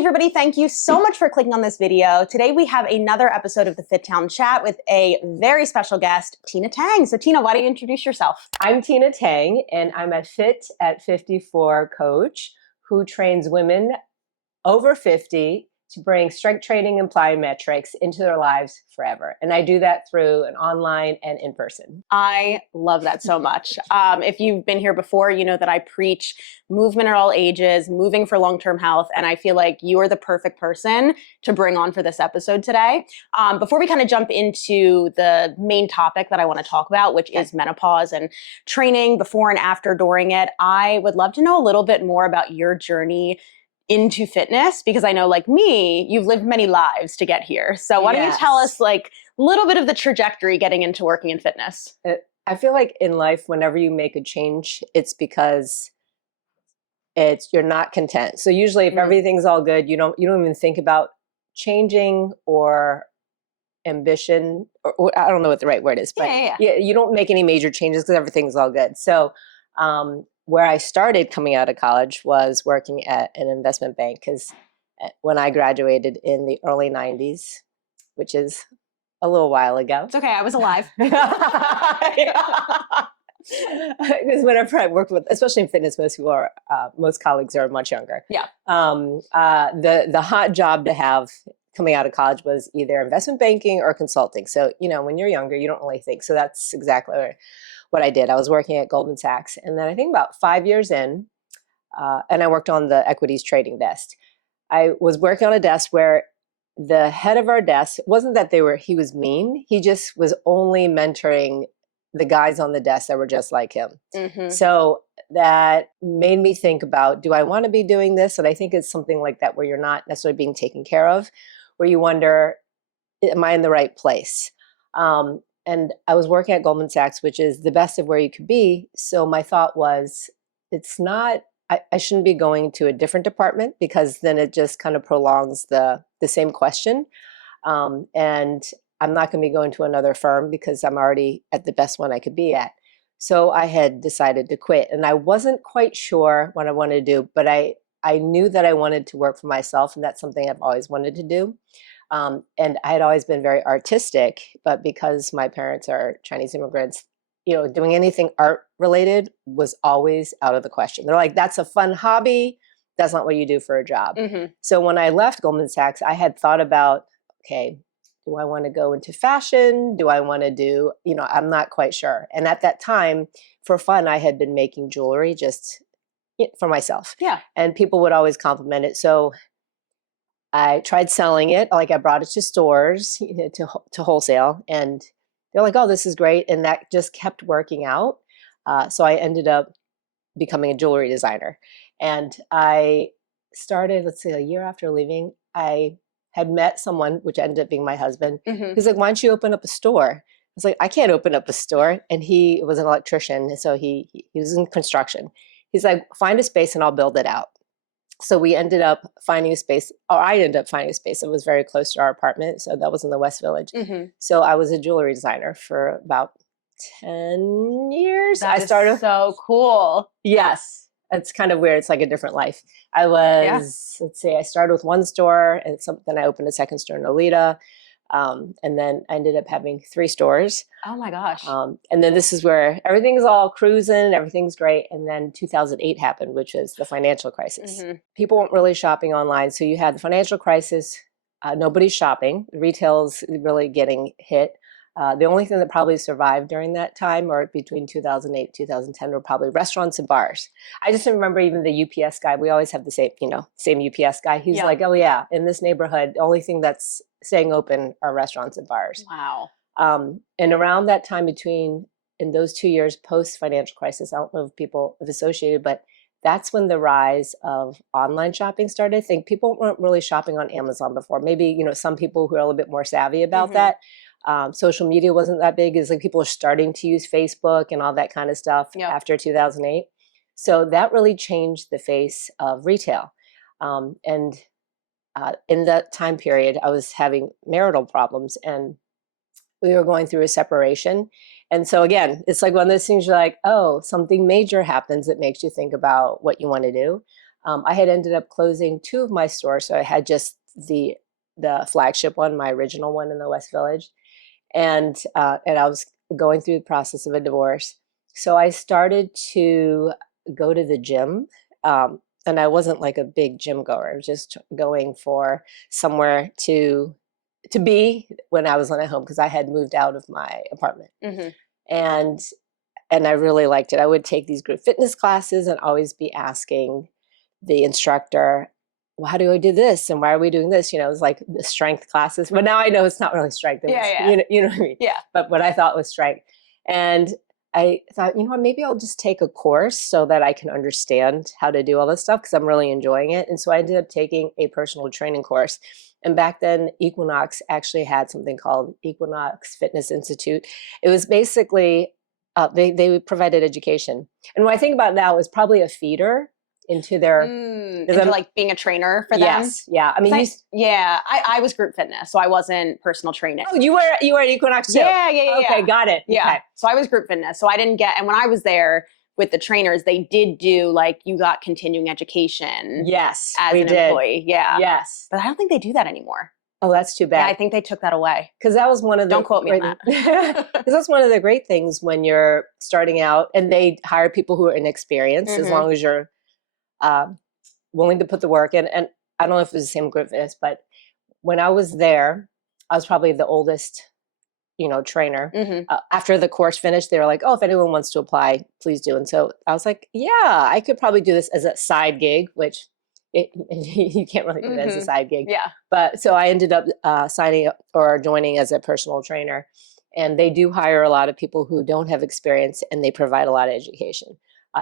everybody, thank you so much for clicking on this video. Today we have another episode of the FITT DOWN CHAT with a very special guest, Tina Tang. So Tina, why don't you introduce yourself? I'm Tina Tang, and I'm a Fit at 54 coach who trains women over 50 to bring strength training and plyometrics into their lives forever. And I do that through an online and in person. I love that so much. If you've been here before, you know that I preach movement at all ages, moving for long-term health, and I feel like you are the perfect person to bring on for this episode today. Before we kind of jump into the main topic that I want to talk about, which is menopause and training before and after, during it, I would love to know a little bit more about your journey into fitness, because I know, like me, you've lived many lives to get here. So why don't you tell us like a little bit of the trajectory getting into working in fitness? I feel like in life, whenever you make a change, it's because you're not content. So usually if everything's all good, you don't even think about changing or ambition, or I don't know what the right word is, but you don't make any major changes because everything's all good. So where I started coming out of college was working at an investment bank, because when I graduated in the early 90s, which is a little while ago. It's okay, I was alive. Because whenever I worked with, especially in fitness, most colleagues are much younger. Yeah. The hot job to have coming out of college was either investment banking or consulting. So, when you're younger, you don't really think. So that's exactly what I did. I was working at Goldman Sachs. And then I think about 5 years in, and I worked on the equities trading desk. I was working on a desk where the head of our desk, it wasn't that he was mean. He just was only mentoring the guys on the desk that were just like him. So that made me think about, do I want to be doing this? And I think it's something like that where you're not necessarily being taken care of, where you wonder, am I in the right place? And I was working at Goldman Sachs, which is the best of where you could be. So my thought was, I shouldn't be going to a different department, because then it just kind of prolongs the same question. And I'm not going to be going to another firm because I'm already at the best one I could be at. So I had decided to quit, and I wasn't quite sure what I wanted to do, but I knew that I wanted to work for myself, and that's something I've always wanted to do. And I had always been very artistic, but because my parents are Chinese immigrants, doing anything art related was always out of the question. They're like, that's a fun hobby. That's not what you do for a job. So when I left Goldman Sachs, I had thought about, okay, do I want to go into fashion? Do I want to do, I'm not quite sure. And at that time, for fun, I had been making jewelry just for myself. Yeah. And people would always compliment it. So I tried selling it. Like, I brought it to stores, to wholesale, and they're like, oh, this is great. And that just kept working out. So I ended up becoming a jewelry designer. And I started, let's say, a year after leaving, I had met someone, which ended up being my husband. He's like, why don't you open up a store? I was like, I can't open up a store. And he was an electrician. So he was in construction. He's like, find a space and I'll build it out. So we ended up finding a space, or I ended up finding a space that was very close to our apartment. So that was in the West Village. So I was a jewelry designer for about 10 years. I started so cool. Yes. It's kind of weird. It's like a different life. I was, let's see, I started with one store, and then I opened a second store in Olathe. And then I ended up having 3 stores. Oh my gosh. And then this is where everything's all cruising, everything's great. And then 2008 happened, which is the financial crisis. People weren't really shopping online. So you had the financial crisis, nobody's shopping, retail's really getting hit. The only thing that probably survived during that time, or between 2008 and 2010, were probably restaurants and bars. I just remember even the UPS guy. We always have the same UPS guy. He's like, oh yeah, in this neighborhood, the only thing that's staying open are restaurants and bars. Wow. And around that time, in those 2 years post-financial crisis, I don't know if people have associated, but that's when the rise of online shopping started. I think people weren't really shopping on Amazon before. Maybe, some people who are a little bit more savvy about that. Social media wasn't that big. It's like people are starting to use Facebook and all that kind of stuff after 2008. So that really changed the face of retail. And in that time period, I was having marital problems, and we were going through a separation. And so again, it's like one of those things you're like, oh, something major happens that makes you think about what you want to do. I had ended up closing 2 of my stores. So I had just the flagship one, my original one in the West Village. And I was going through the process of a divorce. So I started to go to the gym. And I wasn't like a big gym goer. I was just going for somewhere to be when I was at home, because I had moved out of my apartment. And I really liked it. I would take these group fitness classes and always be asking the instructor, well, how do I do this? And why are we doing this? It was like the strength classes. But now I know it's not really strength. You know what I mean? Yeah. But what I thought was strength. And I thought, maybe I'll just take a course so that I can understand how to do all this stuff, because I'm really enjoying it. And so I ended up taking a personal training course. And back then, Equinox actually had something called Equinox Fitness Institute. It was basically, they provided education. And what I think about now is probably a feeder into their into like being a trainer for them. Yes, yeah. I mean, I was group fitness, so I wasn't personal training. Oh, you were at Equinox too. Yeah. Okay, got it. Yeah. Okay. So I was group fitness, so I didn't get. And when I was there with the trainers, they did do like you got continuing education. Yes, as an employee. Yeah. Yes, but I don't think they do that anymore. Oh, that's too bad. Yeah, I think they took that away. Because that was one of the don't quote me on that. Because that's one of the great things when you're starting out, and they hire people who are inexperienced, as long as you're willing to put the work in. And I don't know if it was the same group fitness, but when I was there, I was probably the oldest, trainer. After the course finished, they were like, oh, if anyone wants to apply, please do. And so I was like, yeah, I could probably do this as a side gig, which you can't really do it as a side gig. Yeah. But so I ended up signing up or joining as a personal trainer. And they do hire a lot of people who don't have experience, and they provide a lot of education.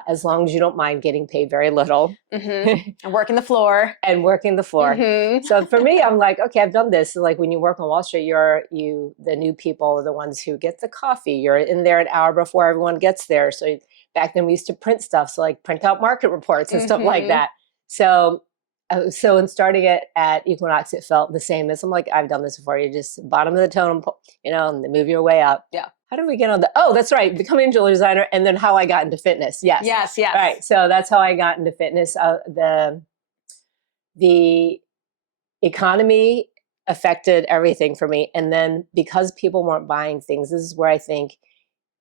As long as you don't mind getting paid very little. And working the floor. So for me, I'm like, okay, I've done this. So like when you work on Wall Street, the new people are the ones who get the coffee. You're in there an hour before everyone gets there. So back then we used to print stuff. So like print out market reports and stuff like that. So in starting it at Equinox, it felt the same as I'm like, I've done this before. You just bottom of the totem, and move your way up. Yeah. How did we get on oh, that's right. Becoming a jewelry designer, and then how I got into fitness. Yes. Yes. Right. So that's how I got into fitness. The economy affected everything for me. And then because people weren't buying things, this is where I think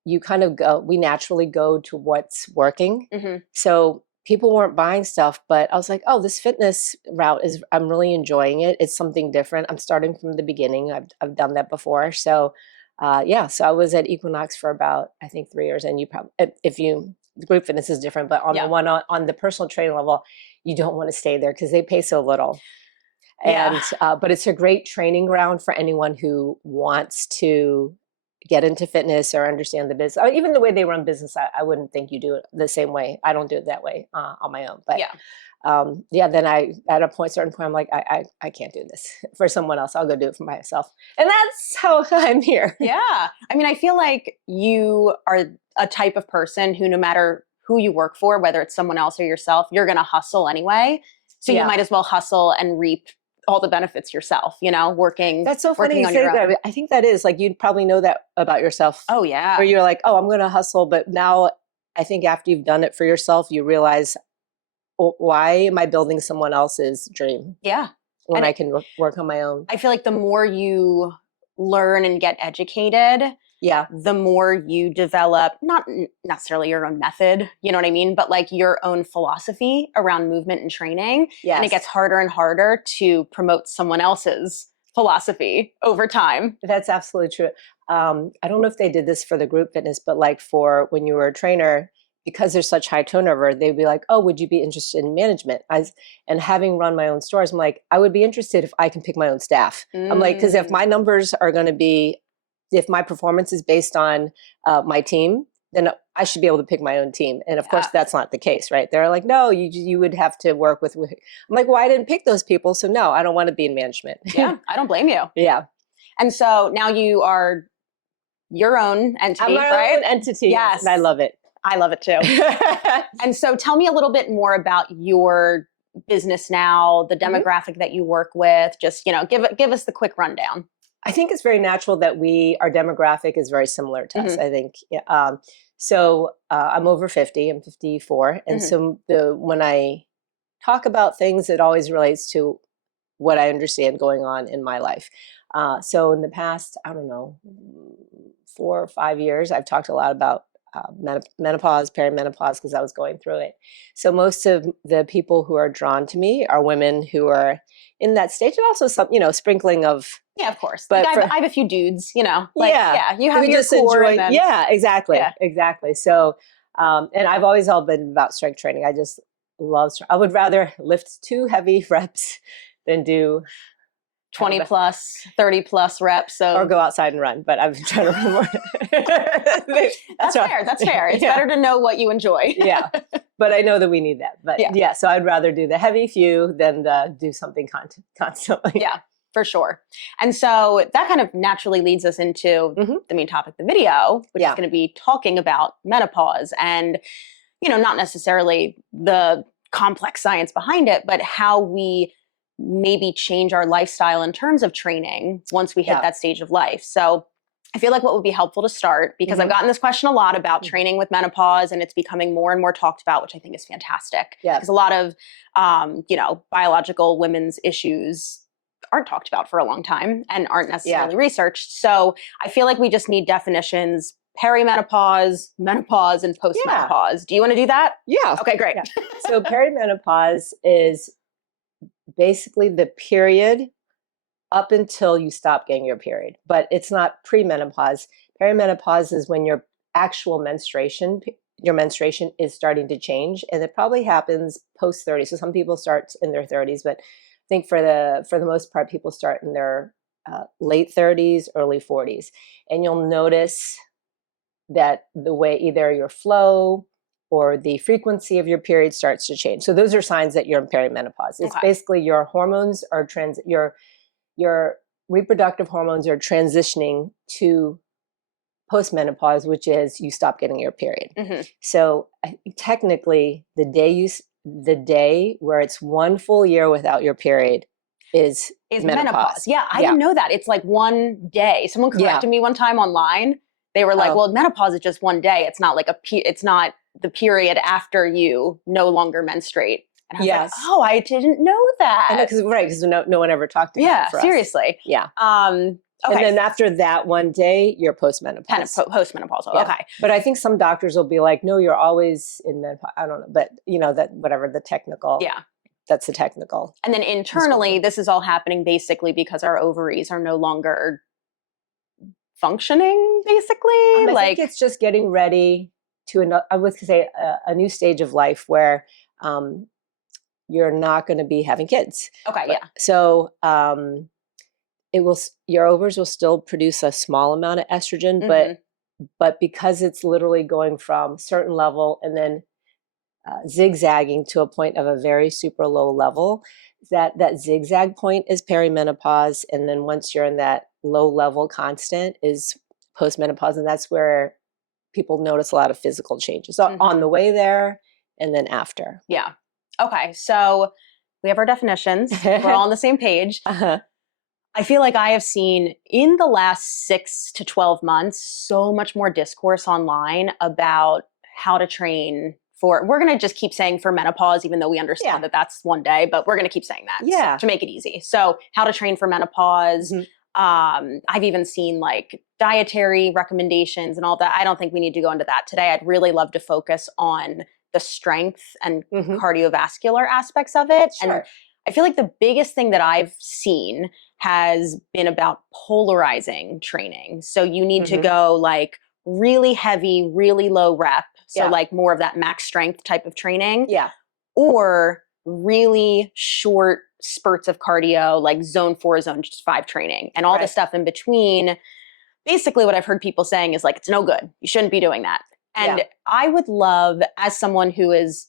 we naturally go to what's working. So people weren't buying stuff, but I was like, oh, this fitness route I'm really enjoying it. It's something different. I'm starting from the beginning. I've done that before. So so I was at Equinox for about, I think, 3 years. And you probably, the group fitness is different, but on the one on the personal training level, you don't want to stay there because they pay so little. And but it's a great training ground for anyone who wants to get into fitness or understand the business. Even the way they run business, I wouldn't think you do it the same way. I don't do it that way on my own. But then I, at a certain point, I'm like, I can't do this for someone else. I'll go do it for myself. And that's how I'm here. Yeah. I mean, I feel like you are a type of person who, no matter who you work for, whether it's someone else or yourself, you're going to hustle anyway. So you might as well hustle and reap all the benefits yourself, working. That's so funny you say that. I think that is like, you'd probably know that about yourself. Oh yeah. Where you're like, oh, I'm going to hustle. But now I think after you've done it for yourself, you realize, why am I building someone else's dream? Yeah. When I can work on my own. I feel like the more you learn and get educated, the more you develop, not necessarily your own method, you know what I mean? But like your own philosophy around movement and training. Yes. And it gets harder and harder to promote someone else's philosophy over time. That's absolutely true. I don't know if they did this for the group fitness, but like for when you were a trainer, because there's such high turnover, they'd be like, oh, would you be interested in management? And having run my own stores, I'm like, I would be interested if I can pick my own staff. I'm like, because if my numbers are going to be, if my performance is based on my team, then I should be able to pick my own team. And of course, that's not the case, right? They're like, no, you would have to work with. I'm like, well, I didn't pick those people. So no, I don't want to be in management. Yeah, I don't blame you. Yeah. And so now you are your own entity, I'm right? Own entity. Yes. And I love it. I love it too. And so tell me a little bit more about your business now, the demographic that you work with, just, give us the quick rundown. I think it's very natural that our demographic is very similar to us, I think. So I'm over 50, I'm 54. And so when I talk about things that always relates to what I understand going on in my life. So in the past, I don't know, 4 or 5 years, I've talked a lot about menopause, perimenopause, because I was going through it. So most of the people who are drawn to me are women who are in that stage, and also some, sprinkling of. Yeah, of course. But like I have a few dudes, like, you have who your just core. enjoy. And then, Yeah, exactly, Yeah. exactly. So, and I've always all been about strength training. I just love. I would rather lift 2 heavy reps than do 20 plus, 30 plus reps. or go outside and run, but I've been trying to run more. That's fair. That's fair. It's better to know what you enjoy. Yeah. But I know that we need that. But yeah, so I'd rather do the heavy few than do something constantly. Yeah, for sure. And so that kind of naturally leads us into the main topic of the video, which is going to be talking about menopause and, not necessarily the complex science behind it, but how we maybe change our lifestyle in terms of training once we hit that stage of life. So I feel like what would be helpful to start, because I've gotten this question a lot about training with menopause, and it's becoming more and more talked about, which I think is fantastic. Yeah. Because a lot of, biological women's issues aren't talked about for a long time and aren't necessarily researched. So I feel like we just need definitions: perimenopause, menopause, and postmenopause. Do you want to do that? Yeah. Okay, great. Yeah. So perimenopause is basically the period up until you stop getting your period, but it's not premenopause. Perimenopause is when your actual menstruation is starting to change, and it probably happens post 30. So some people start in their 30s, but I think for the most part, people start in their late 30s, early 40s, and you'll notice that the way either your flow or the frequency of your period starts to change. So those are signs that you're in perimenopause. It's basically your hormones are your reproductive hormones are transitioning to postmenopause, which is you stop getting your period. So technically, the day where it's 1 full year without your period is menopause. Yeah, I didn't know that. It's like 1 day. Someone corrected me one time online. They were like, "Well, menopause is just 1 day. It's not like it's not the period after you no longer menstruate." And I was like, "Oh, I didn't know that." Because no one ever talked about it for us. Seriously. Yeah. Okay. And then after that 1 day, you're postmenopausal. Kind of postmenopausal. Yeah. Okay. But I think some doctors will be like, "No, you're always in menopause." I don't know, but that whatever the technical. Yeah. That's the technical. And then internally, this is all happening basically because our ovaries are no longer functioning, basically. I think it's just getting ready to I would say a new stage of life where you're not going to be having kids. Okay, So your ovaries will still produce a small amount of estrogen, but because it's literally going from a certain level and then zigzagging to a point of a very super low level, that zigzag point is perimenopause, and then once you're in that low level constant is postmenopause, and that's where people notice a lot of physical changes on the way there and then after. Yeah. Okay, so we have our definitions. We're all on the same page. I feel like I have seen in the last 6 to 12 months so much more discourse online about how to train for, we're going to just keep saying for menopause, even though we understand that that's 1 day, but we're going to keep saying that to make it easy. So how to train for menopause. I've even seen like dietary recommendations and all that. I don't think we need to go into that today. I'd really love to focus on the strength and cardiovascular aspects of it. Sure. And I feel like the biggest thing that I've seen has been about polarizing training. So you need to go like really heavy, really low rep. So like more of that max strength type of training. Yeah. Or really short spurts of cardio, like zone 4, zone 5 training, and all the stuff in between. Basically what I've heard people saying is like, it's no good. You shouldn't be doing that. And I would love, as someone who is,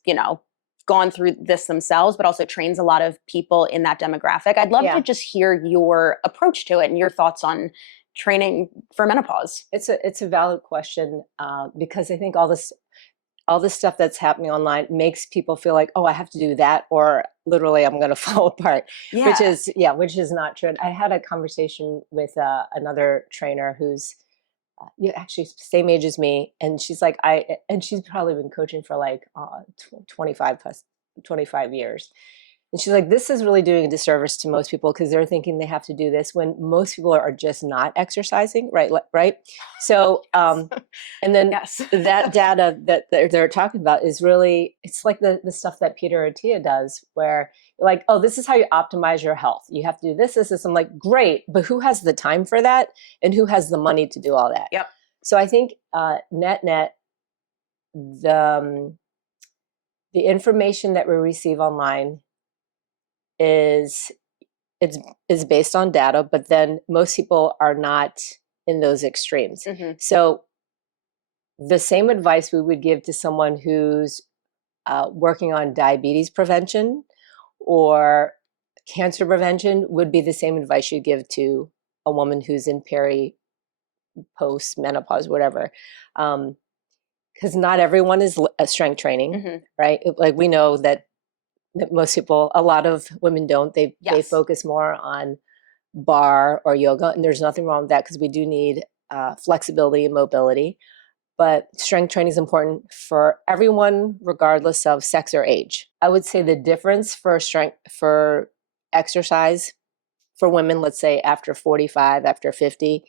gone through this themselves, but also trains a lot of people in that demographic, I'd love to just hear your approach to it and your thoughts on training for menopause. It's a valid question because I think all this stuff that's happening online makes people feel like, oh, I have to do that, or literally I'm going to fall apart, which is not true. I had a conversation with another trainer who's actually same age as me, and she's like, she's probably been coaching for like 25 plus 25 years. And she's like, this is really doing a disservice to most people because they're thinking they have to do this when most people are just not exercising, right? Right. So, and then that data that they're talking about is really, it's like the stuff that Peter Attia does where like, oh, this is how you optimize your health. You have to do this, this, this. I'm like, great, but who has the time for that? And who has the money to do all that? Yep. So I think net, the information that we receive online is based on data, but then most people are not in those extremes. Mm-hmm. So the same advice we would give to someone who's working on diabetes prevention or cancer prevention would be the same advice you give to a woman who's in post menopause, whatever. Because not everyone is strength training, mm-hmm. right? Like we know that most people, a lot of women don't. They focus more on bar or yoga, and there's nothing wrong with that because we do need flexibility and mobility. But strength training is important for everyone, regardless of sex or age. I would say the difference for exercise for women, let's say after 45, after 50,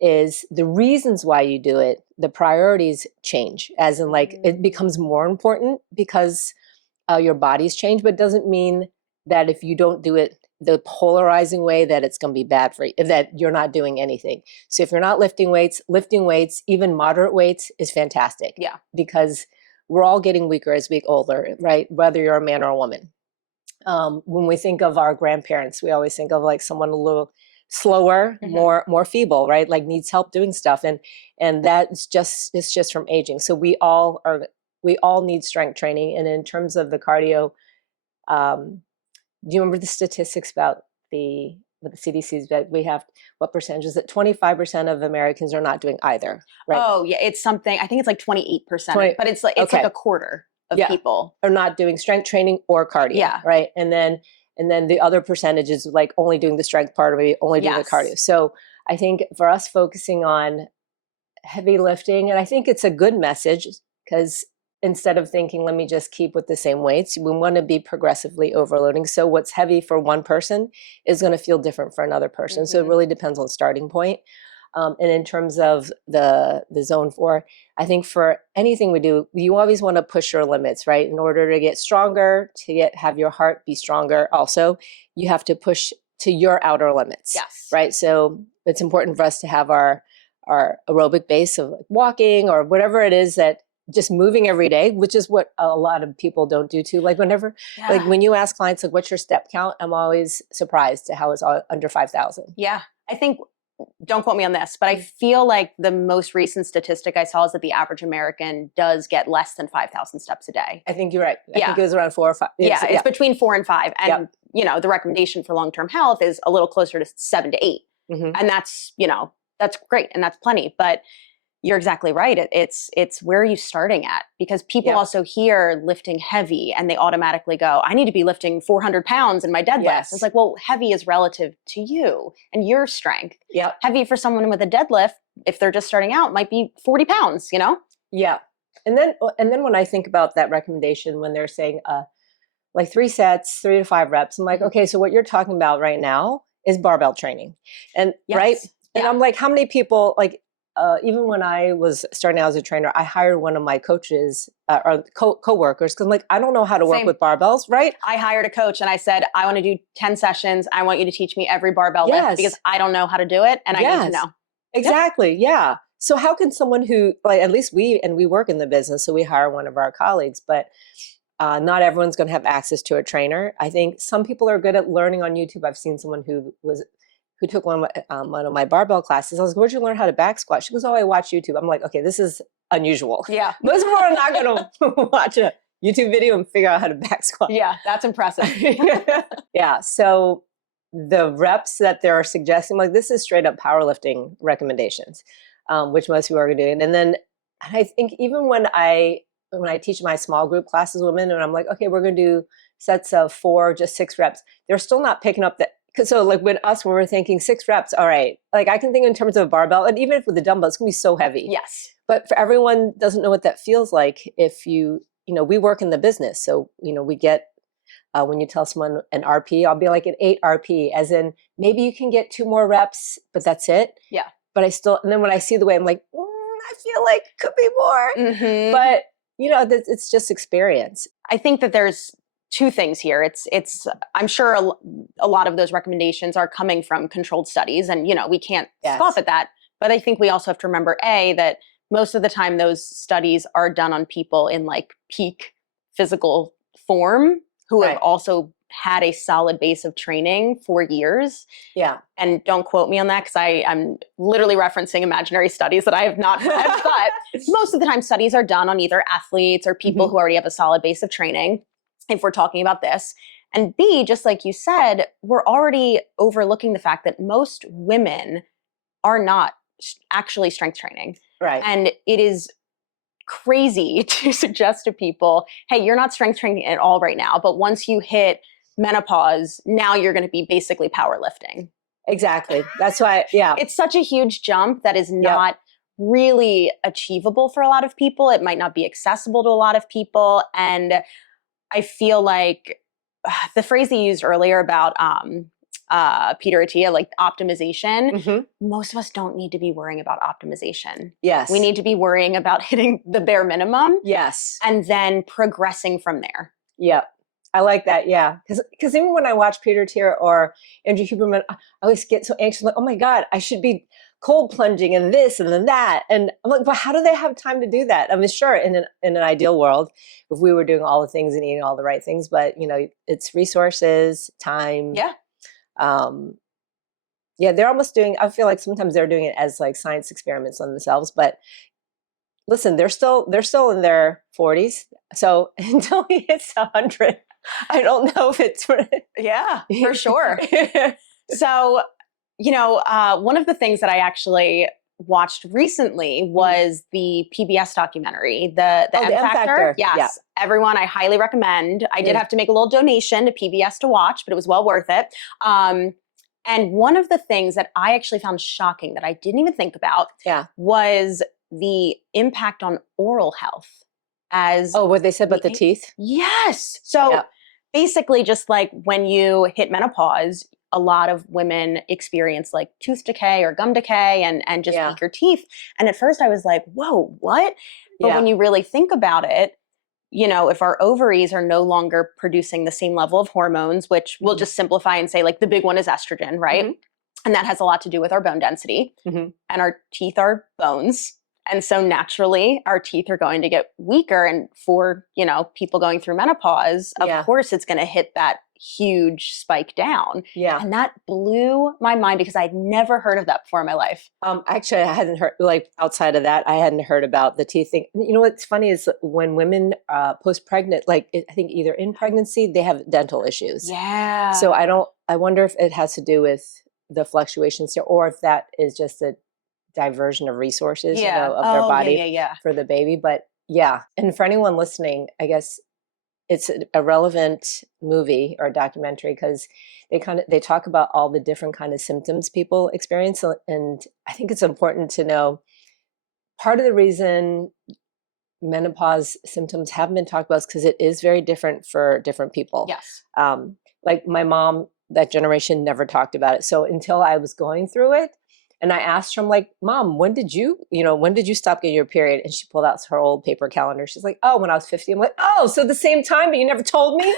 is the reasons why you do it. The priorities change, as in like it becomes more important because your body's change, but it doesn't mean that if you don't do it the polarizing way that it's going to be bad for you, that you're not doing anything. So if you're not lifting weights, even moderate weights is fantastic. Yeah. Because we're all getting weaker as we get older, right? Whether you're a man or a woman. When we think of our grandparents, we always think of like someone a little slower, mm-hmm. more feeble, right? Like needs help doing stuff. And it's just from aging. So we all need strength training. And in terms of the cardio, do you remember the statistics about what the CDC's that we have? What percentage is it? 25% of Americans are not doing either, right? Oh yeah, it's something. I think it's like 28%, but it's like a quarter of people are not doing strength training or cardio. Yeah, right. And then the other percentage is like only doing the strength part of it, only doing the cardio. So I think for us focusing on heavy lifting, and I think it's a good message because instead of thinking, let me just keep with the same weights, we want to be progressively overloading. So what's heavy for one person is going to feel different for another person. So it really depends on starting point. And in terms of the zone 4, I think for anything we do, you always want to push your limits, right? In order to get stronger, have your heart be stronger also, you have to push to your outer limits. Yes. Right? So it's important for us to have our aerobic base of like walking or whatever it is that just moving every day, which is what a lot of people don't do too. Like like when you ask clients, like, what's your step count? I'm always surprised to how it's under 5,000. Yeah. I think, don't quote me on this, but I feel like the most recent statistic I saw is that the average American does get less than 5,000 steps a day. I think you're right. I think it was around 4 or 5. It's between 4 and 5. And, the recommendation for long-term health is a little closer to 7 to 8. Mm-hmm. And that's, that's great. And that's plenty. But you're exactly right. It's where are you starting at? Because people also hear lifting heavy and they automatically go, I need to be lifting 400 pounds in my deadlift. Yes. It's like, well, heavy is relative to you and your strength. Yeah. Heavy for someone with a deadlift, if they're just starting out, might be 40 pounds, Yeah. And then when I think about that recommendation, when they're saying like 3 sets, 3 to 5 reps, I'm like, okay, so what you're talking about right now is barbell training. And right. And I'm like, how many people even when I was starting out as a trainer, I hired one of my coaches or co-workers because I'm like, I don't know how to work with barbells, right? I hired a coach and I said, I want to do 10 sessions. I want you to teach me every barbell lift because I don't know how to do it and I need to know. Exactly. Yeah. So how can someone who, at least we work in the business, so we hire one of our colleagues, but not everyone's going to have access to a trainer. I think some people are good at learning on YouTube. I've seen someone who took one of my barbell classes. I was like, where'd you learn how to back squat? She goes, oh, I watch YouTube. I'm like, okay, this is unusual. Yeah. Most people are not going to watch a YouTube video and figure out how to back squat. Yeah, that's impressive. Yeah. So the reps that they're suggesting, like this is straight up powerlifting recommendations, which most people are going to do. And I think even when I teach my small group classes, women, and I'm like, okay, we're going to do sets of 4, just 6 reps. They're still not picking up that. So like when we're thinking 6 reps, all right, like I can think in terms of a barbell, and even if with the dumbbell, it's gonna be so heavy. Yes. But for everyone doesn't know what that feels like if we work in the business. So, we get when you tell someone an RP, I'll be like an 8 RP, as in maybe you can get 2 more reps, but that's it. Yeah. But and then when I see the way, I'm like, I feel like it could be more. Mm-hmm. But, it's just experience. I think that there's 2 things here. It's I'm sure a lot of those recommendations are coming from controlled studies, and we can't scoff at that. But I think we also have to remember that most of the time those studies are done on people in like peak physical form who have also had a solid base of training for years. Yeah. And don't quote me on that because I'm literally referencing imaginary studies that I have not read. But most of the time studies are done on either athletes or people who already have a solid base of training, if we're talking about this. And B, just like you said, we're already overlooking the fact that most women are not actually strength training. Right. And it is crazy to suggest to people, hey, you're not strength training at all right now, but once you hit menopause, now you're going to be basically powerlifting. Exactly. That's why, It's such a huge jump that is not really achievable for a lot of people. It might not be accessible to a lot of people. And I feel like the phrase they used earlier about Peter Attia, like optimization, most of us don't need to be worrying about optimization. Yes. We need to be worrying about hitting the bare minimum. Yes. And then progressing from there. Yep. I like that. Yeah. Because even when I watch Peter Attia or Andrew Huberman, I always get so anxious. Like, oh my God, I should be cold plunging and this and then that. And I'm like, but how do they have time to do that? I mean, sure, in an ideal world, if we were doing all the things and eating all the right things, but it's resources, time. Yeah. They're almost doing, I feel like sometimes they're doing it as like science experiments on themselves, but listen, they're still in their 40s. So until he hits 100, I don't know if it's for sure. So, one of the things that I actually watched recently was the PBS documentary, the M Factor. Yes. Yeah. Everyone, I highly recommend. I did have to make a little donation to PBS to watch, but it was well worth it. And one of the things that I actually found shocking that I didn't even think about was the impact on oral health. What they said about the teeth? Yes. So basically, just like when you hit menopause, a lot of women experience like tooth decay or gum decay and just weaker teeth. And at first I was like, whoa, what? But when you really think about it, if our ovaries are no longer producing the same level of hormones, which we'll just simplify and say like the big one is estrogen, right? And that has a lot to do with our bone density. And our teeth are bones. And so naturally, our teeth are going to get weaker. And for, people going through menopause, of course, it's going to hit that huge spike down. Yeah. And that blew my mind because I'd never heard of that before in my life. Actually, I hadn't heard, like outside of that, I hadn't heard about the teeth thing. What's funny is when women post-pregnant, like I think either in pregnancy, they have dental issues. Yeah. So I wonder if it has to do with the fluctuations or if that is just a diversion of resources, of their body for the baby. But and for anyone listening, I guess it's a relevant movie or documentary because they talk about all the different kind of symptoms people experience. And I think it's important to know part of the reason menopause symptoms haven't been talked about is because it is very different for different people. Yes. Like my mom, that generation never talked about it. So until I was going through it, and I asked her, I'm like, Mom, when did you stop getting your period? And she pulled out her old paper calendar. She's like, oh, when I was 50. I'm like, oh, so the same time, but you never told me?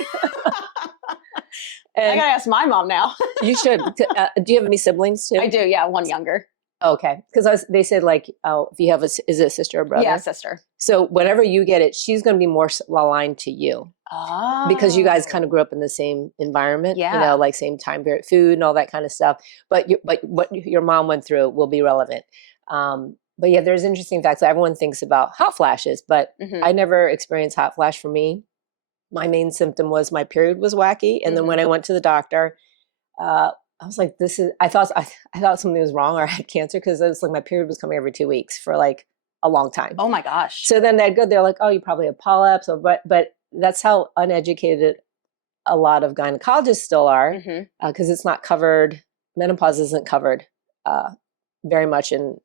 I gotta ask my mom now. You should. Do you have any siblings too? I do, yeah, one younger. Okay. Because they said like, oh, if you have is it a sister or brother? Yeah, sister. So whenever you get it, she's going to be more aligned to you. Oh. Because you guys kind of grew up in the same environment, like same time period, food and all that kind of stuff. But what your mom went through will be relevant. But yeah, there's interesting facts. Everyone thinks about hot flashes, but I never experienced hot flash for me. My main symptom was my period was wacky. And then when I went to the doctor, I was like, I thought something was wrong or I had cancer because it was like my period was coming every 2 weeks for like a long time. Oh my gosh. So then they're like, oh, you probably have polyps. But that's how uneducated a lot of gynecologists still are because it's not covered. Menopause isn't covered very much in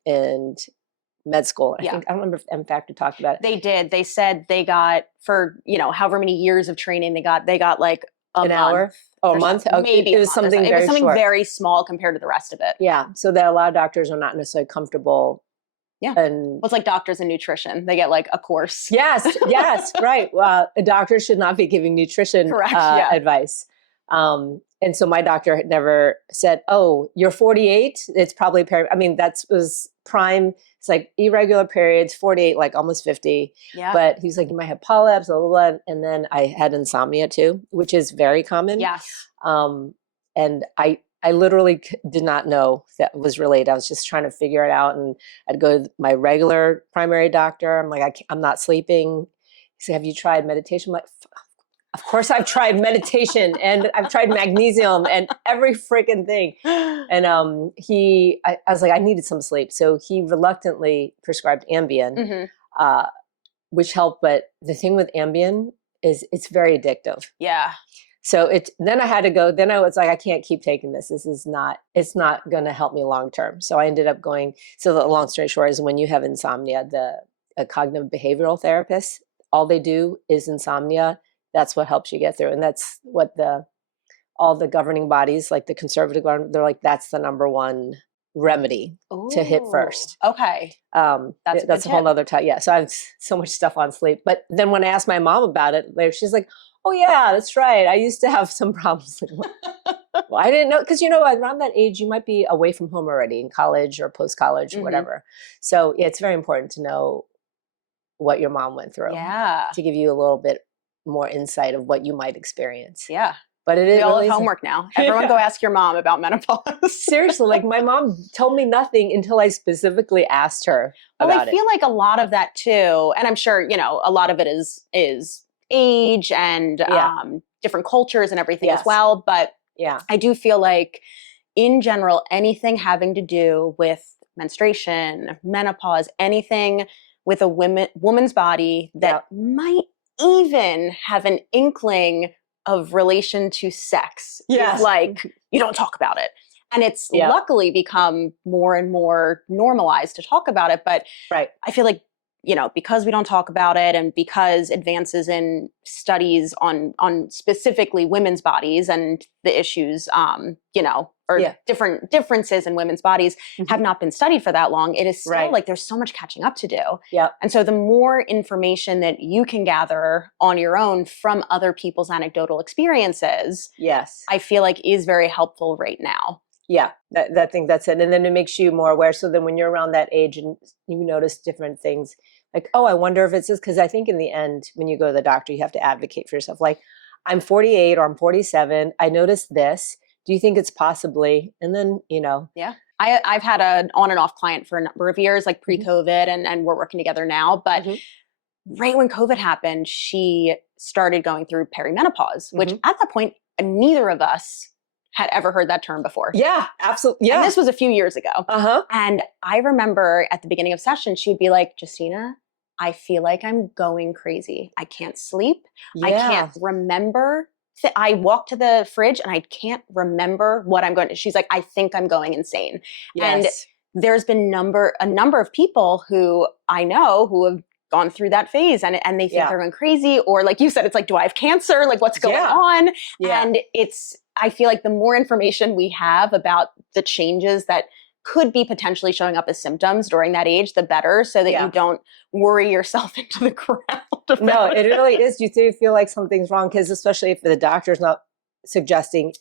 med school. I don't remember if M Factor talked about it. They did. They said they got for, however many years of training they got like an hour or a month. Maybe it was something very short. Very small compared to the rest of it. Yeah. So that a lot of doctors are not necessarily comfortable. Yeah. And well, it's like doctors in nutrition. They get like a course. Yes. Right. Well, a doctor should not be giving nutrition advice. And so my doctor had never said, oh, you're 48. It's probably, I mean, that was prime. It's like irregular periods, 48, like almost 50. Yeah. But he's like, you might have polyps, blah, blah, blah. And then I had insomnia too, which is very common. Yes. And I literally did not know that was related. I was just trying to figure it out. And I'd go to my regular primary doctor. I'm like, I'm not sleeping. He said, have you tried meditation? I'm like, of course I've tried meditation and I've tried magnesium and every freaking thing. And I was like, I needed some sleep. So he reluctantly prescribed Ambien, which helped. But the thing with Ambien is it's very addictive. Yeah. So then I had to go, then I was like, I can't keep taking this. It's not going to help me long-term. So I ended up going, so the long story short is when you have insomnia, a cognitive behavioral therapist, all they do is insomnia. That's what helps you get through. And that's what all the governing bodies, like the conservative government, they're like, that's the number one remedy to hit first. Okay. That's a whole nother time. Yeah. So I have so much stuff on sleep. But then when I asked my mom about it later, she's like, oh yeah, that's right. I used to have some problems. Well, I didn't know, because around that age, you might be away from home already in college or post-college or whatever. So it's very important to know what your mom went through. Yeah. To give you a little bit more insight of what you might experience. Yeah. But it is we all have homework now. Everyone go ask your mom about menopause. Seriously, like my mom told me nothing until I specifically asked her about it. I feel like a lot of that too, and I'm sure, a lot of it is age and different cultures and everything as well. But I do feel like in general, anything having to do with menstruation, menopause, anything with a woman's body that might even have an inkling of relation to sex. It's like, you don't talk about it. And it's luckily become more and more normalized to talk about it. But I feel like, because we don't talk about it and because advances in studies on specifically women's bodies and the issues, or different differences in women's bodies have not been studied for that long, it is still like there's so much catching up to do. Yeah. And so the more information that you can gather on your own from other people's anecdotal experiences, I feel like is very helpful right now. Yeah, I think that's it. And then it makes you more aware. So then when you're around that age and you notice different things, like, oh, I wonder if it's this, because I think in the end, when you go to the doctor, you have to advocate for yourself. Like, I'm 48 or I'm 47. I noticed this. Do you think it's possibly? And then, Yeah. I've had an on and off client for a number of years, like pre-COVID, and we're working together now. But right when COVID happened, she started going through perimenopause, which at that point, neither of us had ever heard that term before. Yeah, absolutely. Yeah. And this was a few years ago. And I remember at the beginning of session, she would be like, Justina, I feel like I'm going crazy. I can't sleep. I can't remember. I walk to the fridge and I can't remember what I'm going to. She's like, I think I'm going insane. And there's been a number of people who I know who have gone through that phase and they think they're going crazy, or like you said, it's like, do I have cancer? Like what's going on? And I feel like the more information we have about the changes that could be potentially showing up as symptoms during that age, the better, so that you don't worry yourself into the ground. No, it really is. You do feel like something's wrong, because especially if the doctor's not suggesting,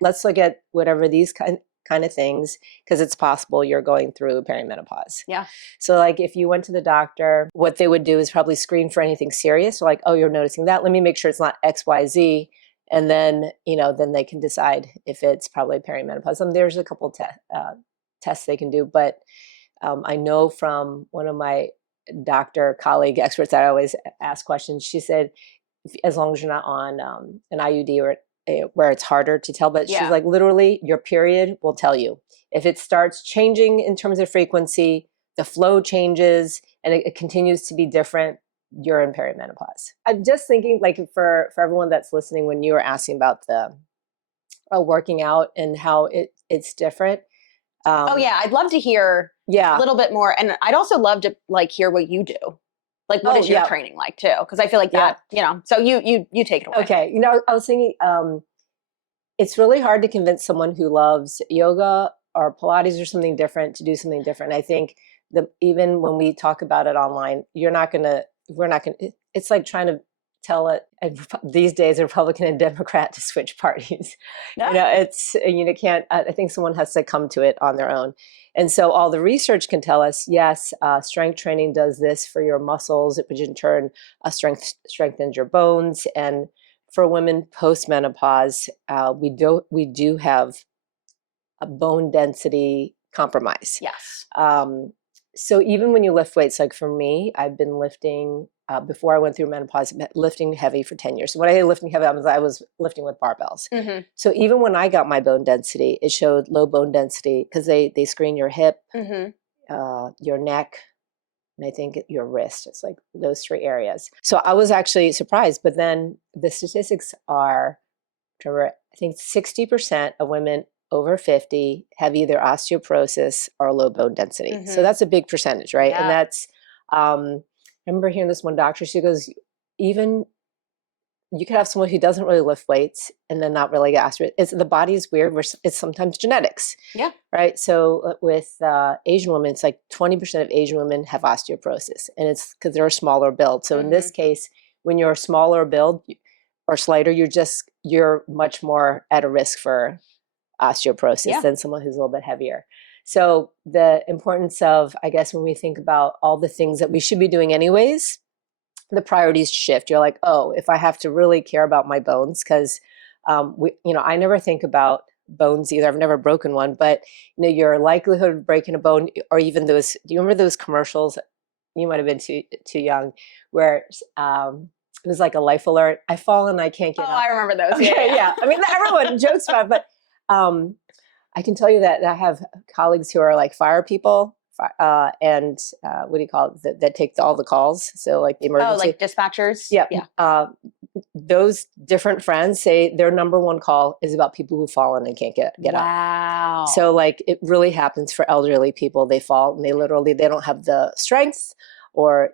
let's look at whatever these kind of things, because it's possible you're going through perimenopause. Yeah. So like if you went to the doctor, what they would do is probably screen for anything serious. So like, oh, you're noticing that. Let me make sure it's not X, Y, Z. And then, then they can decide if it's probably perimenopause. There's a couple tests they can do. But I know from one of my doctor colleague experts that I always ask questions, she said, as long as you're not on an IUD or where it's harder to tell, but she's like, literally your period will tell you. If it starts changing in terms of frequency, the flow changes and it continues to be different, you're in perimenopause. I'm just thinking, like, for everyone that's listening, when you were asking about the working out and how it's different. I'd love to hear a little bit more. And I'd also love to hear what you do. Like, what is your yeah. training like too? Because I feel like that, so you take it away. Okay. I was thinking, it's really hard to convince someone who loves yoga or Pilates or something different to do something different. I think even when we talk about it online, we're not going to, it's like trying to tell these days, a Republican and Democrat to switch parties. Yeah. Can't, I think someone has to come to it on their own. And so all the research can tell us, yes, strength training does this for your muscles, which in turn strengthens your bones. And for women post-menopause, we do have a bone density compromise. Yes. So even when you lift weights, like for me, I've been lifting, before I went through menopause, lifting heavy for 10 years. So when I say lifting heavy, I was lifting with barbells. Mm-hmm. So even when I got my bone density, it showed low bone density because they screen your hip, your neck, and I think your wrist. It's like those 3 areas. So I was actually surprised. But then the statistics are, remember, I think 60% of women over 50 have either osteoporosis or low bone density. So that's a big percentage, right? Yeah. And that's, I remember hearing this one doctor, she goes, even you could have someone who doesn't really lift weights and then not really get osteoporosis. The body is weird. It's sometimes genetics. Yeah. Right. So with Asian women, it's like 20% of Asian women have osteoporosis, and it's because they're a smaller build. So in this case, when you're a smaller build or slighter, you're much more at a risk for osteoporosis than someone who's a little bit heavier. So the importance of, I guess, when we think about all the things that we should be doing anyways, the priorities shift. You're like, oh, if I have to really care about my bones, because I never think about bones either. I've never broken one, but your likelihood of breaking a bone, or even those, do you remember those commercials? You might have been too young, where it was like a life alert. I fall and I can't get up. I remember those. Okay, yeah. I mean, everyone jokes about it, but I can tell you that I have colleagues who are like fire people, and what do you call it? That take all the calls. So like the emergency. Oh, like dispatchers? Yeah. Those different friends say their number one call is about people who fall and can't get up. Wow. So like it really happens for elderly people. They fall and they don't have the strength, or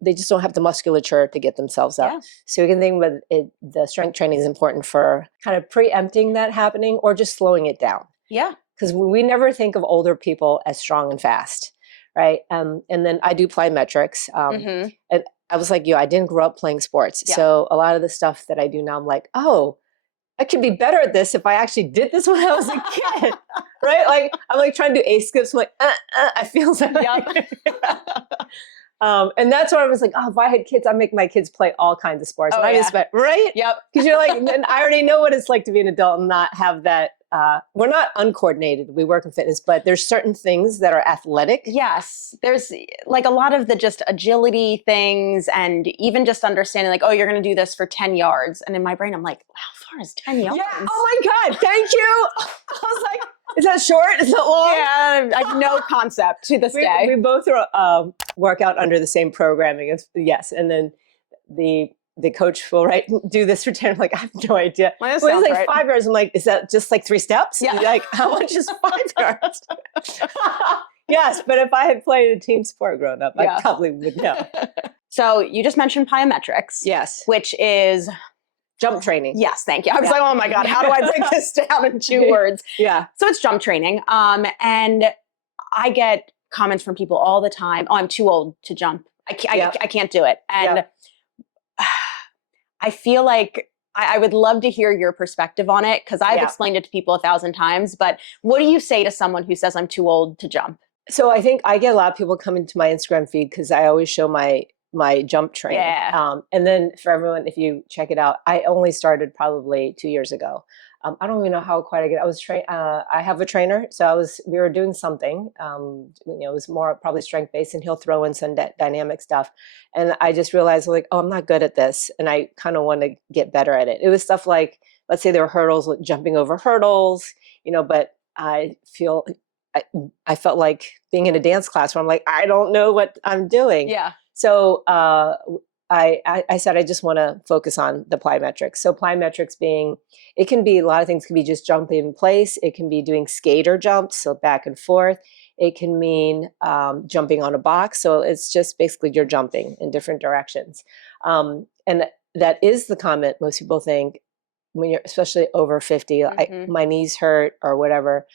they just don't have the musculature to get themselves up. Yeah. So you can think about it, the strength training is important for kind of preempting that happening or just slowing it down. Yeah. Because we never think of older people as strong and fast, right? And then I do plyometrics. And I was like, I didn't grow up playing sports. Yeah. So a lot of the stuff that I do now, I'm like, oh, I could be better at this if I actually did this when I was a kid, right? Like I'm like trying to do ace skips. I'm like, I feel so. And that's where I was like, oh, if I had kids, I'd make my kids play all kinds of sports. Oh, and I just went, right? Yep. Because you're like, and I already know what it's like to be an adult and not have that. We're not uncoordinated. We work in fitness, but there's certain things that are athletic. Yes. There's like a lot of the just agility things, and even just understanding like, oh, you're going to do this for 10 yards. And in my brain, I'm like, how far is 10 yards? Yeah. Oh my God. Thank you. I was like, is that short? Is that long? Yeah. I have no concept to this day. We both work out under the same programming. Yes. And then the coach will do this for 10. I'm like, I have no idea. Well, it's like 5 yards. I'm like, is that just like 3 steps? Yeah. Like, how much is 5 yards? Yes, but if I had played a team sport growing up, I probably would know. So you just mentioned plyometrics. Yes. Which is jump training. Yes, thank you. I was like, oh my God, how do I break this down in 2 words? Yeah. So it's jump training. And I get comments from people all the time. Oh, I'm too old to jump. I can't do it. And I feel like I would love to hear your perspective on it, because I've explained it to people 1,000 times. But what do you say to someone who says I'm too old to jump? So I think I get a lot of people coming to my Instagram feed because I always show my jump training. Yeah. And then for everyone, if you check it out, I only started probably 2 years ago. I don't even know how quite I get. I have a trainer, so we were doing something. It was more probably strength based, and he'll throw in some dynamic stuff. And I just realized, like, oh, I'm not good at this, and I kind of want to get better at it. It was stuff like, let's say there were hurdles, like jumping over hurdles, but I felt like being in a dance class where I'm like, I don't know what I'm doing. Yeah. So I said, I just want to focus on the plyometrics. So plyometrics being, it can be a lot of things. It can be just jumping in place. It can be doing skater jumps, so back and forth. It can mean jumping on a box. So it's just basically you're jumping in different directions. And that is the comment most people think when you're especially over 50, my knees hurt or whatever.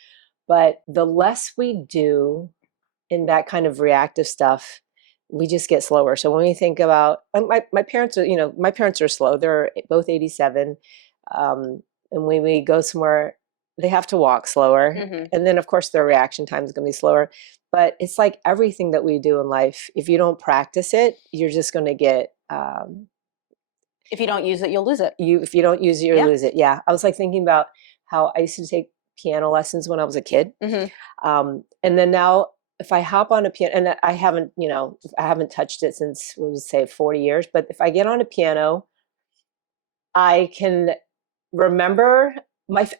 But the less we do in that kind of reactive stuff, we just get slower. So when we think about my parents are, my parents are slow. They're both 87. And when we go somewhere, they have to walk slower. And then of course their reaction time is going to be slower. But it's like everything that we do in life, if you don't practice it, you're just going to get, if you don't use it, you'll lose it. If you don't use it, you'll lose it. Yeah. I was like thinking about how I used to take piano lessons when I was a kid. And then now if I hop on a piano, and I haven't touched it since, we'll just say 40 years, but if I get on a piano, I can remember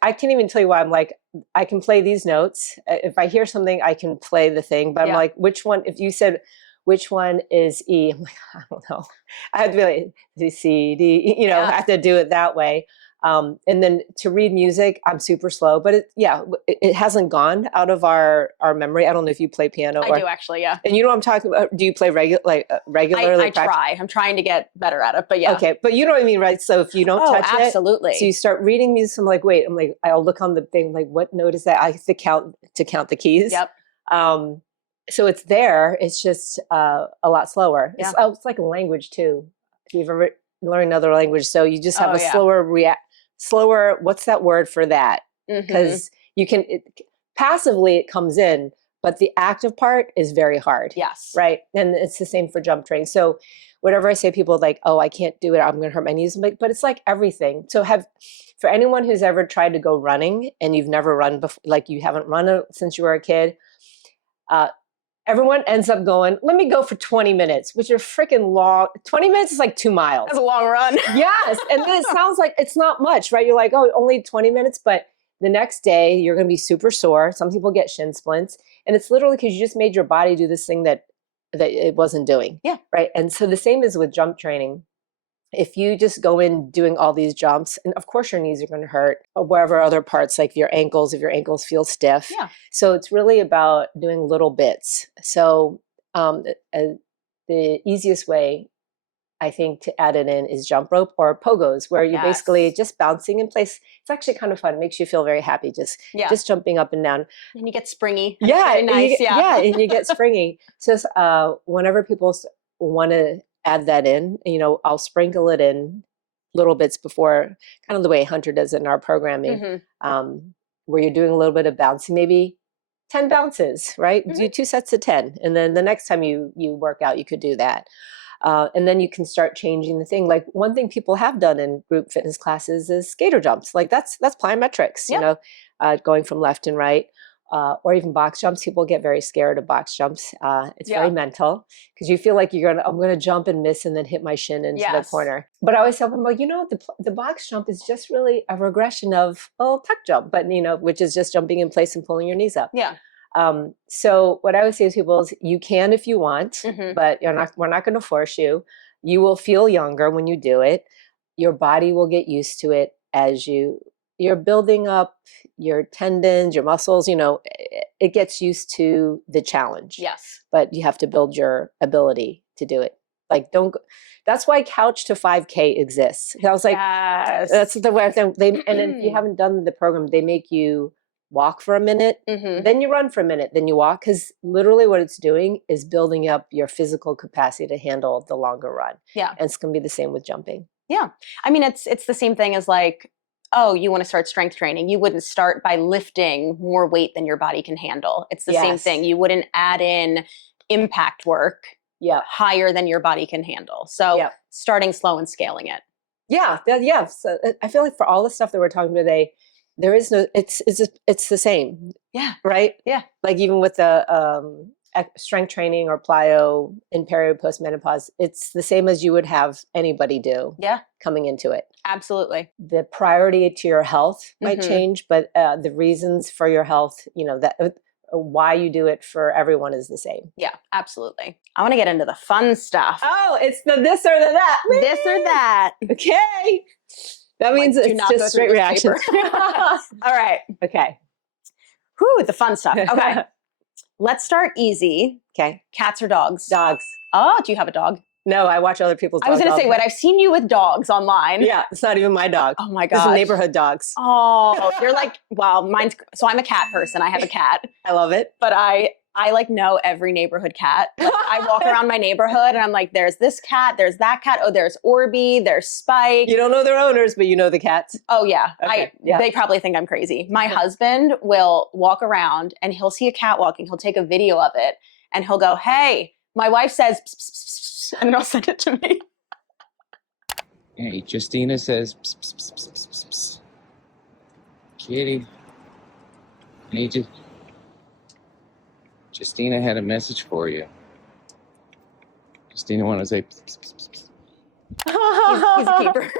I can't even tell you why. I'm like, I can play these notes. If I hear something, I can play the thing, but I'm like, which one, if you said, which one is E? I'm like, I don't know. I have to be like, C, D, I have to do it that way. And then to read music, I'm super slow, but it hasn't gone out of our memory. I don't know if you play piano. I do actually, yeah. And you know what I'm talking about? Do you play regularly? I try. I'm trying to get better at it, but yeah. Okay, but you know what I mean, right? So if you don't touch it, absolutely. So you start reading music. I'm like, wait. I'll look on the thing. Like, what note is that? I have to count the keys. Yep. So it's there. It's just a lot slower. Yeah. It's like a language too. If you've ever learned another language, so you just have a slower. What's that word for that? Because you can passively it comes in, but the active part is very hard. Yes. Right. And it's the same for jump training. So whatever I say, people like, oh, I can't do it. I'm going to hurt my knees. But it's like everything. So for anyone who's ever tried to go running and you've never run before, like you haven't run since you were a kid, everyone ends up going, let me go for 20 minutes, which are freaking long. 20 minutes is like 2 miles. That's a long run. Yes. And then it sounds like it's not much, right? You're like, oh, only 20 minutes. But the next day you're going to be super sore. Some people get shin splints. And it's literally because you just made your body do this thing that it wasn't doing. Yeah. Right. And so the same is with jump training. If you just go in doing all these jumps, and of course your knees are going to hurt, or wherever other parts, like your ankles, if your ankles feel stiff. Yeah. So it's really about doing little bits. So the easiest way, I think, to add it in is jump rope or pogos, where you're basically just bouncing in place. It's actually kind of fun. It makes you feel very happy, just jumping up and down. And you get springy. Yeah. Very nice. And you get springy. So whenever people want to add that in, I'll sprinkle it in little bits before, kind of the way Hunter does it in our programming, where you're doing a little bit of bouncing, maybe 10 bounces, right? Do 2 sets of 10. And then the next time you work out, you could do that. And then you can start changing the thing. Like one thing people have done in group fitness classes is skater jumps. Like that's plyometrics, going from left and right. Or even box jumps. People get very scared of box jumps. It's very mental because you feel like I'm going to jump and miss and then hit my shin into the corner. But I always tell them, like, the box jump is just really a regression of tuck jump, but which is just jumping in place and pulling your knees up. Yeah. So what I would say to people is you can if you want, but we're not going to force you. You will feel younger when you do it. Your body will get used to it as you're building up your tendons, your muscles, it gets used to the challenge. Yes. But you have to build your ability to do it. Like, that's why Couch to 5K exists. I was like, that's the way I think and if you haven't done the program, they make you walk for a minute, then you run for a minute, then you walk. Because literally what it's doing is building up your physical capacity to handle the longer run. Yeah. And it's going to be the same with jumping. Yeah. I mean, it's the same thing as like, oh, you want to start strength training. You wouldn't start by lifting more weight than your body can handle. It's the same thing. You wouldn't add in impact work higher than your body can handle. So starting slow and scaling it. Yeah. So I feel like for all the stuff that we're talking today, there is no, it's the same. Yeah. Right? Yeah. Like even with the strength training or plyo in peri post menopause, it's the same as you would have anybody do coming into it. Absolutely. The priority to your health might change, but the reasons for your health, that why you do it for everyone is the same. Yeah, absolutely. I want to get into the fun stuff. Oh, it's the this or the that. This or that. Okay. That means do it's not go just through straight this reactions. All right. Okay. Whew, the fun stuff. Okay. Let's start easy. Okay. Cats or dogs? Dogs. Oh, do you have a dog? No, I watch other people's dogs. I was going to all say, the wait, time. I've seen you with dogs online. Yeah, it's not even my dog. Oh my This is gosh. neighborhood dogs. Oh, you're like, well, so I'm a cat person. I have a cat, I love it. but I like know every neighborhood cat. Like, I walk around my neighborhood and I'm like, there's this cat, there's that cat. Oh, there's Orby, there's Spike. You don't know their owners, but you know the cats. Oh yeah. Okay, yeah. They probably think I'm crazy. My husband will walk around and he'll see a cat walking. He'll take a video of it and he'll go, hey, my wife says, pss, pss, pss, pss, and he'll send it to me. Hey, Justina says, pss, pss, pss, pss, pss, pss, pss. Kitty. Hey, Justina had a message for you. Justina wanted to say, pss, pss, pss, pss. He's a keeper.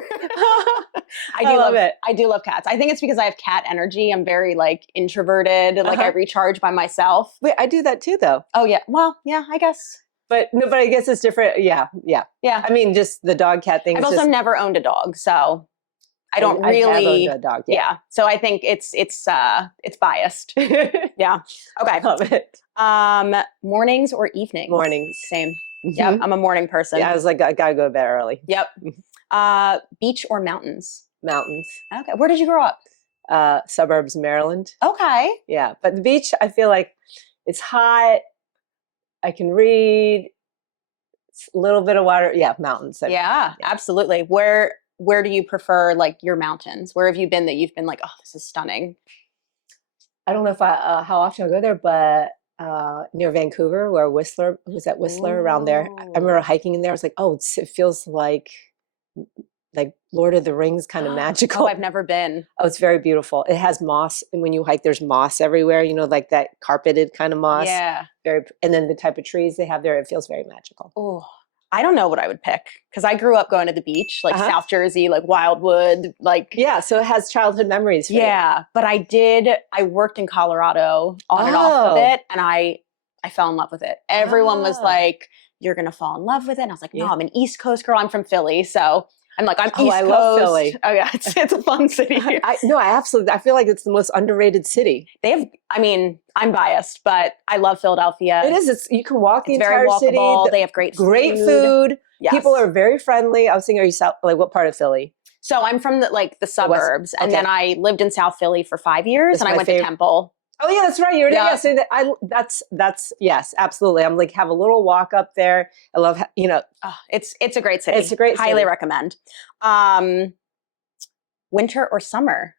I love it. I do love cats. I think it's because I have cat energy. I'm very like introverted. Like I recharge by myself. Wait, I do that too, though. Oh yeah. Well, yeah, I guess. But no, but I guess it's different. Yeah. Yeah. I mean, just the dog cat thing. I've also never owned a dog, so I don't I've really. owned a dog. Yeah. So I think it's biased. Yeah. Okay. Love it. Mornings or evenings? Mornings. Same. Yeah. I'm a morning person. Yeah, I was like, I gotta go to bed early. Yep. Beach or mountains? Mountains. Okay. Where did you grow up? Suburbs, Maryland. Okay. Yeah, but the beach, I feel like it's hot. I can read. It's a little bit of water. Yeah, mountains. Yeah, absolutely. Where do you prefer like your mountains? Where have you been that you've been like, oh, this is stunning? I don't know if how often I go there, but near Vancouver, where Whistler was at Whistler around there. I remember hiking in there. I was like, oh, it feels like Lord of the Rings kind of magical. Oh, I've never been. Oh, it's very beautiful. It has moss, and when you hike, there's moss everywhere. You know, like that carpeted kind of moss. Yeah. And then the type of trees they have there, it feels very magical. Oh, I don't know what I would pick because I grew up going to the beach, like South Jersey, like Wildwood, like. Yeah, so it has childhood memories for you. Yeah, but I worked in Colorado on and off with it, and I fell in love with it. Everyone was like, you're going to fall in love with it. And I was like, no, I'm an East Coast girl. I'm from Philly. So I'm like, I'm East Coast. I love Philly. Oh yeah, it's a fun city. I absolutely. I feel like it's the most underrated city. I'm biased, but I love Philadelphia. It is. You can walk the It's very entire city. walkable. They have great food. Yes. People are very friendly. I was thinking, are you what part of Philly? So I'm from the suburbs, and then I lived in South Philly for 5 years, and I went to Temple. Oh yeah, that's right. You're so that's yes, absolutely. I'm like, have a little walk up there. I love it's a great city. It's a great city. Highly recommend. Winter or summer?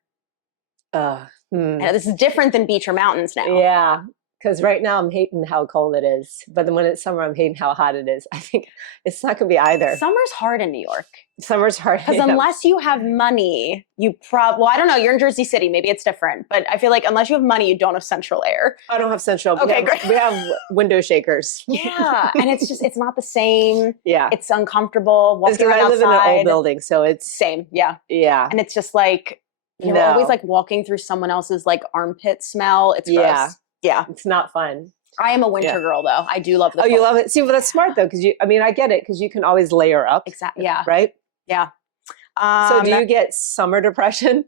Now, this is different than beach or mountains now. Yeah, because right now I'm hating how cold it is, but then when it's summer, I'm hating how hot it is. I think it's not going to be either. Summer's hard in New York. Summer's hard because unless you have money, well, I don't know. You're in Jersey City, maybe it's different, but I feel like unless you have money, you don't have central air. I don't have central. Okay, great. We have window shakers. Yeah, and it's not the same. Yeah, it's uncomfortable. Walking around I live in an old building, so it's same. Yeah, yeah, and it's just like you're always like walking through someone else's like armpit smell. It's gross. Yeah, it's not fun. I am a winter girl, though. I do love the cold. You love it. See, but that's smart, though, because I get it, because you can always layer up. Exactly. Yeah. Right? Yeah. So do you get summer depression?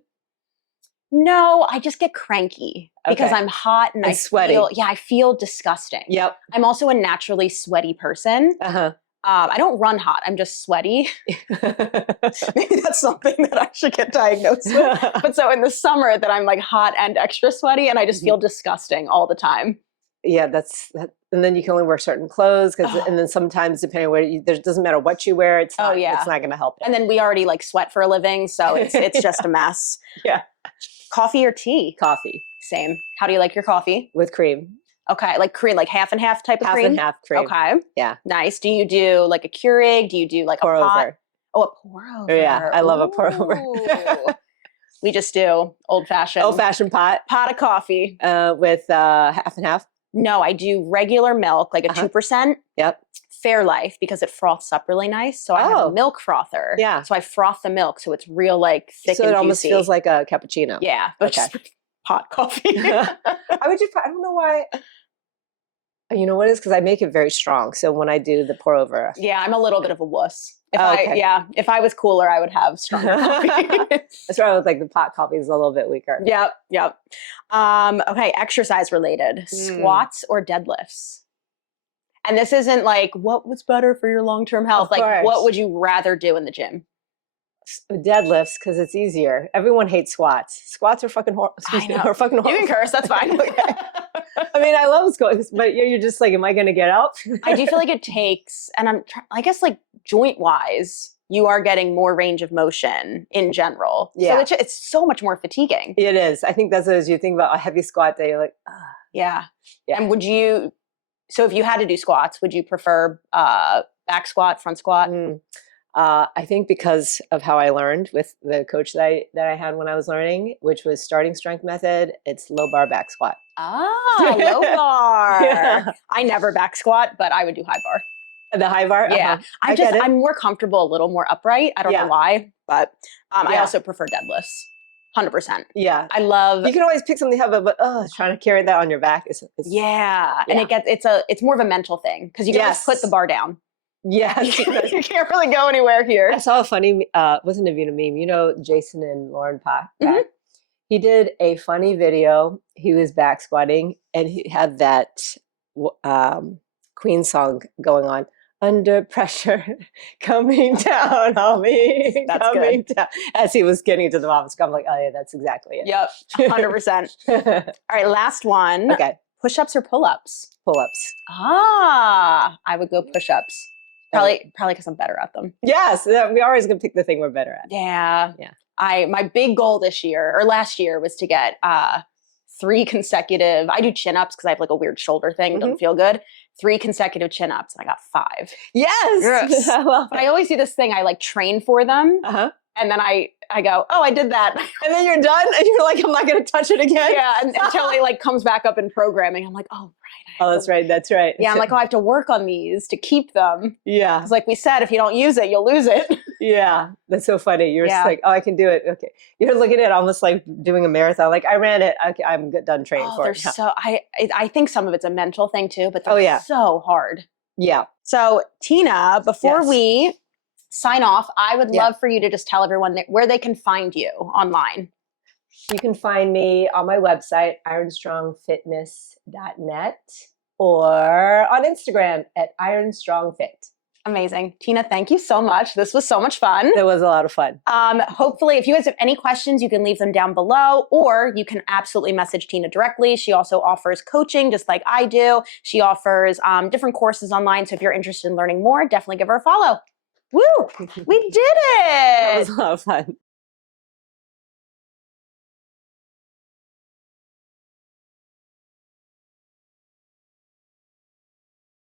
No, I just get cranky because I'm hot and I sweaty. I feel disgusting. Yep. I'm also a naturally sweaty person. I don't run hot. I'm just sweaty. Maybe that's something that I should get diagnosed with. But so in the summer that I'm like hot and extra sweaty and I just feel disgusting all the time. Yeah, that's that. And then you can only wear certain clothes and then sometimes depending on where there doesn't matter what you wear, it's not going to help it. And then we already like sweat for a living, so it's just a mess. Yeah. Coffee or tea? Coffee. Same. How do you like your coffee? With cream. Okay, like cream, like half and half type of cream? Half and half cream. Okay. Yeah. Nice. Do you do like a Keurig? Do you do like pour a pot? over? Oh, a pour over. Yeah, I love a pour over. We just do old-fashioned. Old-fashioned pot of coffee. With half and half? No, I do regular milk, like a 2%. Yep. Fairlife, because it froths up really nice. So I have a milk frother. Yeah. So I froth the milk so it's real like thick and juicy. So it almost feels like a cappuccino. Yeah. But just hot coffee. I don't know why. You know what it is? Because I make it very strong. So when I do the pour over. Yeah, I'm a little bit of a wuss. If Okay. if I was cooler, I would have strong coffee. That's right. With like the pot coffee is a little bit weaker. Yep. Okay, exercise related. Squats or deadlifts? And this isn't like what was better for your long-term health. Of Like course. what would you rather do in the gym? Deadlifts because it's easier. Everyone hates squats. Squats are fucking horrible. I know. Are fucking horrible. You can curse, that's fine. I mean, I love squats, but you're just like, am I going to get up? I do feel like it takes, and I guess like joint wise, you are getting more range of motion in general. Yeah. So it's so much more fatiguing. It is. I think that's as you think about a heavy squat day, you're like, Yeah. Yeah. And so if you had to do squats, would you prefer back squat, front squat? I think because of how I learned with the coach that I had when I was learning, which was starting strength method, it's low bar back squat. Ah, low bar. Yeah. I never back squat, but I would do high bar. The high bar? Yeah. Uh-huh. I'm more comfortable a little more upright. I don't know why, but I also prefer deadlifts. 100%. Yeah. I love. You can always pick something heavy, but trying to carry that on your back is yeah. And it's more of a mental thing because you can just put the bar down. Yes. You can't really go anywhere here. I saw a funny, wasn't a meme, you know, Jason and Lauren Pack. Mhm. He did a funny video. He was back squatting and he had that Queen song going on. Under pressure, coming down on me, That's coming good. down. As he was getting to the bottom, I'm like, oh yeah, that's exactly it. Yep, 100%. All right, last one. Okay, Push-ups or pull-ups? pull-ups. I would go push-ups. Probably because I'm better at them. Yes, we're always gonna pick the thing we're better at. Yeah. Yeah. My big goal this year or last year was to get 3 consecutive. I do chin-ups because I have like a weird shoulder thing. It doesn't feel good. 3 consecutive chin-ups. And I got 5. Yes. I love But it. I always do this thing. I like train for them. Uh-huh. And then I go, oh, I did that. And then you're done and you're like, I'm not going to touch it again. Yeah. Until it like comes back up in programming. I'm like, oh, right. Oh, that's right. That's right. Yeah. I'm like, oh, I have to work on these to keep them. Yeah. Because like we said, if you don't use it, you'll lose it. Yeah. That's so funny. You're Yeah. just like, oh, I can do it. Okay. You're looking at it almost like doing a marathon. Like I ran it. Okay, I'm done training for it. So I think some of it's a mental thing too, but they're so hard. Yeah. So Tina, before Yes. we sign off, I would Yeah. love for you to just tell everyone where they can find you online. You can find me on my website, ironstrongfitness.net, or on Instagram at ironstrongfit. Amazing. Tina, thank you so much. This was so much fun. It was a lot of fun. Hopefully, if you guys have any questions, you can leave them down below, or you can absolutely message Tina directly. She also offers coaching just like I do. She offers different courses online. So if you're interested in learning more, definitely give her a follow. Woo! We did it! It was a lot of fun.